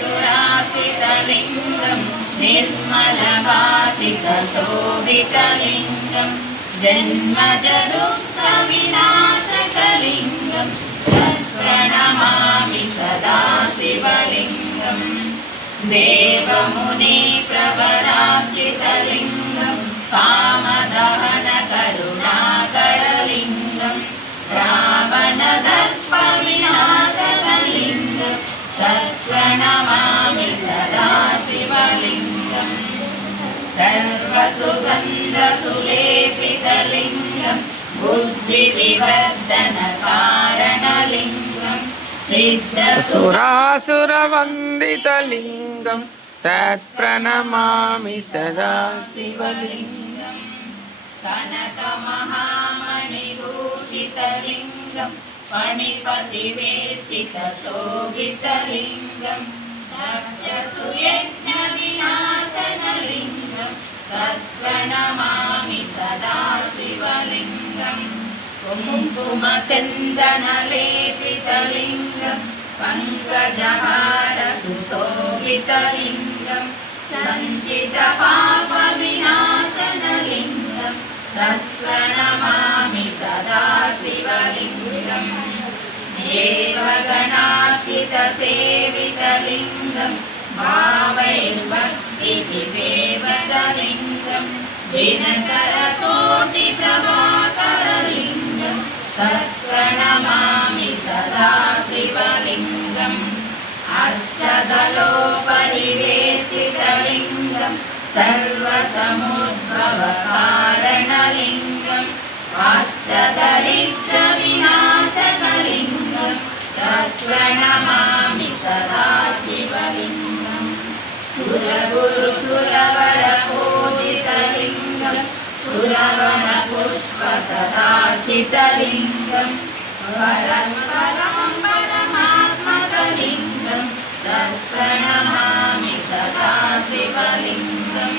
सुरार्चितलिङ्गं निर्मलवासितशोभितलिङ्गं जन्मजदुःखविनाशकलिङ्गं तत्प्रणमामि सदा शिवलिङ्गं देवमुनिप्रवरार्चितलिङ्गं कामदहनकरुणाकरलिङ्गं रावणदर्पविनाशकलिङ्गं तत्प्रणमामि सदा शिवलिङ्गं सर्वसुगन्धसुलेपितलिङ्गं बुद्धिविवर्धनकारणलिङ्गं सुरासुरवन्दितलिङ्गं तत्प्रणमामि सदा शिवलिङ्गं कनकमहामणिभूषितलिङ्गं फणिपतिवेष्टितशोभितलिङ्गं दक्षसुयज्ञविनाशनलिङ्गं तत्प्रणमामि सदा शिवलिङ्गं कुङ्कुमचन्दनलेपितलिङ्गं पङ्कजहारसुशोभितलिङ्गं सञ्चितपापविनाशनलिङ्गं तत्प्रणमामि सदा शिवलिङ्गं देवगणार्चितसेवितलिङ्गं भावैर्भक्तिविसेवितलिङ्गं दिनकरकोटिप्रभाकरलिङ्गं तत्प्रणमामि सदा शिवलिङ्गम् अष्टदलोपरिवेष्टितलिङ्गं सर्वसमुद्भवकारणलिङ्गम् अष्टदरिद्रविनाशकलिङ्गं तत्प्रणमामि सदा शिवलिङ्गम् सुरगुरुसुरवरपूजितलिङ्गं सुरवनपुष्पसदाचितलिङ्गं परमात्मकलिङ्गं तत्प्रणमामि सदा शिवलिङ्गम्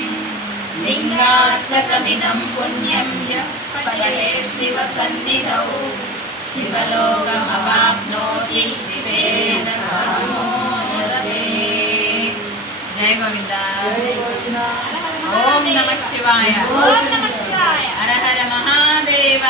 लिङ्गार्चकमिदं पुण्यं यः पठेत् शिवसन्निधौ शिवलोकमवाप्नोति शिवेन कामोदते। जय गोविंद। ओम नमः शिवाय। हर हर महादेव।